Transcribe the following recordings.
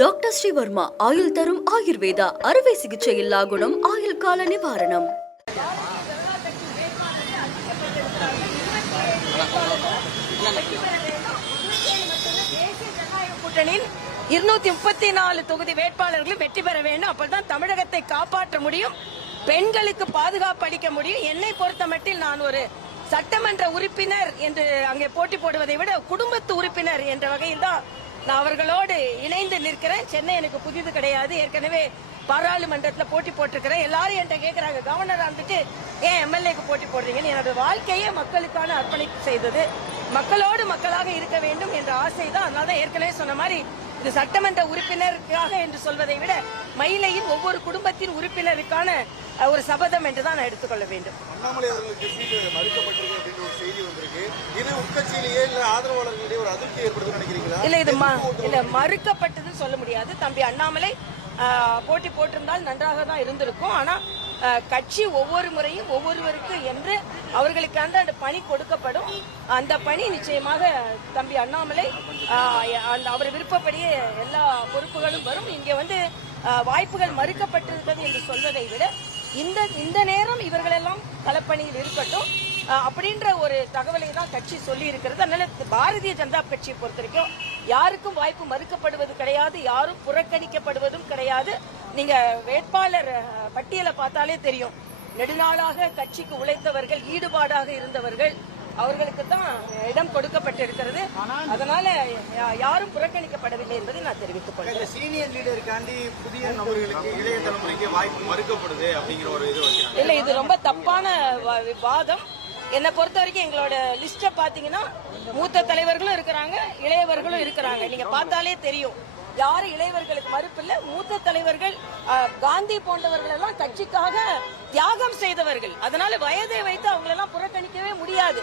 Doctor Sreevarma ஆயுள் தரும் ஆயுர்வேதா அறுவை சிகிச்சை இல்லா குணம் ஆயுள் கால நிவாரணம். கூட்டணியில் 234 தொகுதி வேட்பாளர்களும் வெற்றி பெற வேண்டும். அப்பதான் தமிழகத்தை காப்பாற்ற முடியும், பெண்களுக்கு பாதுகாப்பு அளிக்க முடியும். என்னை பொறுத்த மட்டில் நான் ஒரு சட்டமன்ற உறுப்பினர் என்று அங்கே போட்டி போடுவதை விட குடும்பத்து உறுப்பினர் என்ற வகையில் தான் நான் அவர்களோடு இணைந்து நிற்கிறேன். சென்னை எனக்கு புதிது கிடையாது, ஏற்கனவே பாராளுமன்றத்தில் போட்டி போட்டிருக்கிறேன். எல்லாரும் என்கிட்ட கேட்கறாங்க, கவர்னர் வந்துட்டு ஏன் எம்எல்ஏக்கு போட்டி போடுறீங்கன்னு. என்னோட வாழ்க்கையே மக்களுக்கான அர்ப்பணிப்பு செய்தது, மக்களோடு மக்களாக இருக்க வேண்டும் என்ற ஆசை தான். அதனால தான் ஏற்கனவே சொன்ன மாதிரி இது சட்டமன்ற உறுப்பினருக்காக என்று சொல்வதை விட மயிலையின் ஒவ்வொரு குடும்பத்தின் உறுப்பினருக்கான ஒரு சபதம் என்றுதான் நான் எடுத்துக்கொள்ள வேண்டும். அண்ணாமலை அவர்களுக்கு சீட்டு மறுக்கப்பட்டிருக்கு அப்படின்னு ஒரு செய்தி வந்திருக்கு. இது உட்கட்சியிலேயே இல்ல ஆதரவாளர்களிடையே ஒரு அதிருப்தி ஏற்படுதுன்னு நினைக்கிறீங்களா? இல்ல மறுக்கப்பட்டதுன்னு சொல்ல முடியாது. தம்பி அண்ணாமலை போட்டி போட்டிருந்தால் நன்றாக தான் இருந்திருக்கும். ஆனா கட்சி ஒவ்வொரு முறையும் ஒவ்வொருவருக்கு என்று அவர்களுக்கான அந்த பணி கொடுக்கப்படும். அந்த பணி நிச்சயமாக தம்பி அண்ணாமலை அவர் விருப்பப்படியே எல்லா பொறுப்புகளும் வரும். இங்கே வாய்ப்புகள் மறுக்கப்பட்டிருக்கிறது என்று சொல்வதை விட இந்த நேரம் இவர்களெல்லாம் களப்பணியில் இருக்கட்டும் அப்படின்ற ஒரு தகவலை தான் கட்சி சொல்லி இருக்கிறது. அதனால பாரதிய ஜனதா கட்சியை பொறுத்த வரைக்கும் யாருக்கும் வாய்ப்பு மறுக்கப்படுவது கிடையாது, யாரும் புறக்கணிக்கப்படுவதும் கிடையாது. நீங்க வேட்பாளர் பட்டியலை பார்த்தாலே தெரியும், நெடுநாளாக கட்சிக்கு உழைத்தவர்கள், ஈடுபாடாக இருந்தவர்கள், அவர்களுக்கு தான் இடம் கொடுக்கப்பட்டிருக்கிறது. அதனால யாரும் புறக்கணிக்கப்படவில்லை என்பதை நான் தெரிவித்துக் கொள்கிறேன். சீனியர் லீடருக்காண்டி புதிய நபர்களுக்கு இளைய தலைமுறைக்கு வாய்ப்பு மறுக்கப்படுது அப்படிங்கிற ஒரு இது இல்ல, இது ரொம்ப தப்பான வாதம். என்னை பொறுத்த வரைக்கும் எங்களோட லிஸ்ட பாத்தீங்கன்னா மூத்த தலைவர்களும் இருக்கிறாங்க, இளையவர்களும் இருக்கிறாங்க. நீங்க பார்த்தாலே தெரியும் யாரு இளையவர்களுக்கு மறுப்பு இல்ல. மூத்த தலைவர்கள் காந்தி போன்றவர்கள் எல்லாம் கட்சிக்காக தியாகம் செய்தவர்கள். அதனால வயதை வைத்து அவங்களெல்லாம் புறக்கணிக்கவே முடியாது.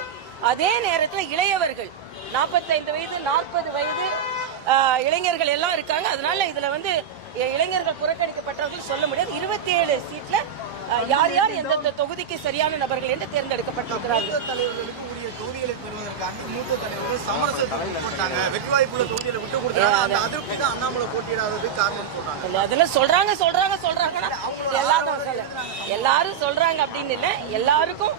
அதே நேரத்தில் இளையவர்கள் 45 வயது 40 வயது இளைஞர்கள் எல்லாம் இருக்காங்க. அதனால இதுல இளைஞர்கள் புறக்கணிக்கப்பட்டவர்கள் சொல்ல முடியாது. 27 சீட்ல யார் யார் எந்தெந்த தொகுதிக்கு சரியான நபர்கள் என்று தேர்ந்தெடுக்கப்பட்டிருக்கிறார்கள். அதெல்லாம் சொல்றாங்கன்னா எல்லாரும் சொல்றாங்க அப்படின்னு இல்ல, எல்லாருக்கும்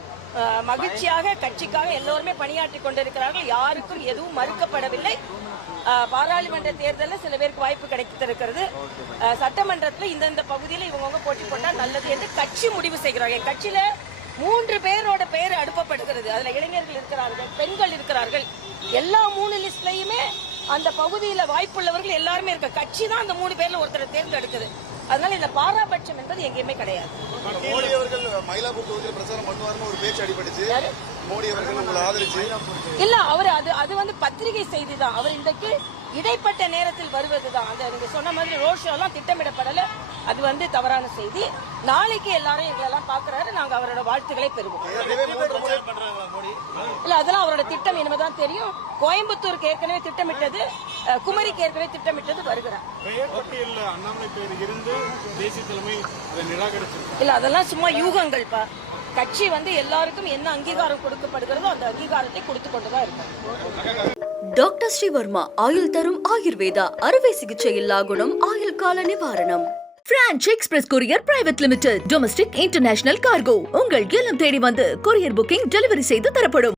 மகிழ்ச்சியாக கட்சிக்காக எல்லோருமே பணியாற்றி கொண்டிருக்கிறார்கள். யாருக்கும் எதுவும் மறுக்கப்படவில்லை. பாராளுமன்ற தேர்தலில் சில பேருக்கு வாய்ப்பு கிடைத்திருக்கிறது. சட்டமன்றத்தில் இந்த பகுதியில் இவங்க போட்டி போட்டால் நல்லது என்று கட்சி முடிவு செய்கிறார்கள். கட்சியில 3 பேரோட பெயர் அனுப்பப்படுகிறது. அதுல இளைஞர்கள் இருக்கிறார்கள், பெண்கள் இருக்கிறார்கள். எல்லா 3 லிஸ்ட்லயுமே அந்த பகுதியில வாய்ப்புள்ளவர்கள் எல்லாருமே இருக்க. கட்சி தான் அந்த 3 பேர்ல ஒருத்தரை தேர்ந்தெடுக்குது. அதனால இந்த பாராபட்சம் என்பது எங்கேயுமே கிடையாது. மோடி அவர்கள் மயிலாப்பூர் தொகுதியில் பிரச்சாரம் பண்ணுவார்னு ஒரு பேச்சு அடிபட்டுச்சு. மோடி அவர்கள் உங்களை ஆதரிச்சு இல்ல, அவர் அது பத்திரிகை செய்தி தான். அவர் இன்றைக்கு இடைப்பட்ட நேரத்தில் வருவதுதான். அந்த நீங்க சொன்ன மாதிரி ரோட் ஷோ எல்லாம் திட்டமிடப்படல. அது தவறான செய்தி. நாளைக்கு எல்லாரும் எங்களெல்லாம் பாக்குறாரு, நாங்க அவரோட வாழ்த்துக்களை பெறுவோம். இல்ல, அதெல்லாம் அவரோட திட்டம் இனிமேதான் தெரியும். கோயம்புத்தூருக்கு ஏற்கனவே திட்டமிட்டது, குமரிக்கு ஏற்கனவே திட்டமிட்டது வருகிறார். இல்ல, அதெல்லாம் சும்மா யூகங்கள். கட்சி எல்லாருக்கும் என்ன அங்கீகாரம் கொடுக்கப்படுகிறதோ அந்த அங்கீகாரத்தை கொடுத்து கொண்டுதான் இருக்கும். டாக்டர் ஸ்ரீவர்மா ஆயுள் தரும் ஆயுர்வேதா அறுவை சிகிச்சை இல்லா குணம் ஆயுள் கால நிவாரணம். Branch express courier private limited. Domestic international cargo உங்கள் இல்லம் தேடி வந்து கொரியர் புக்கிங் டெலிவரி செய்து தரப்படும்.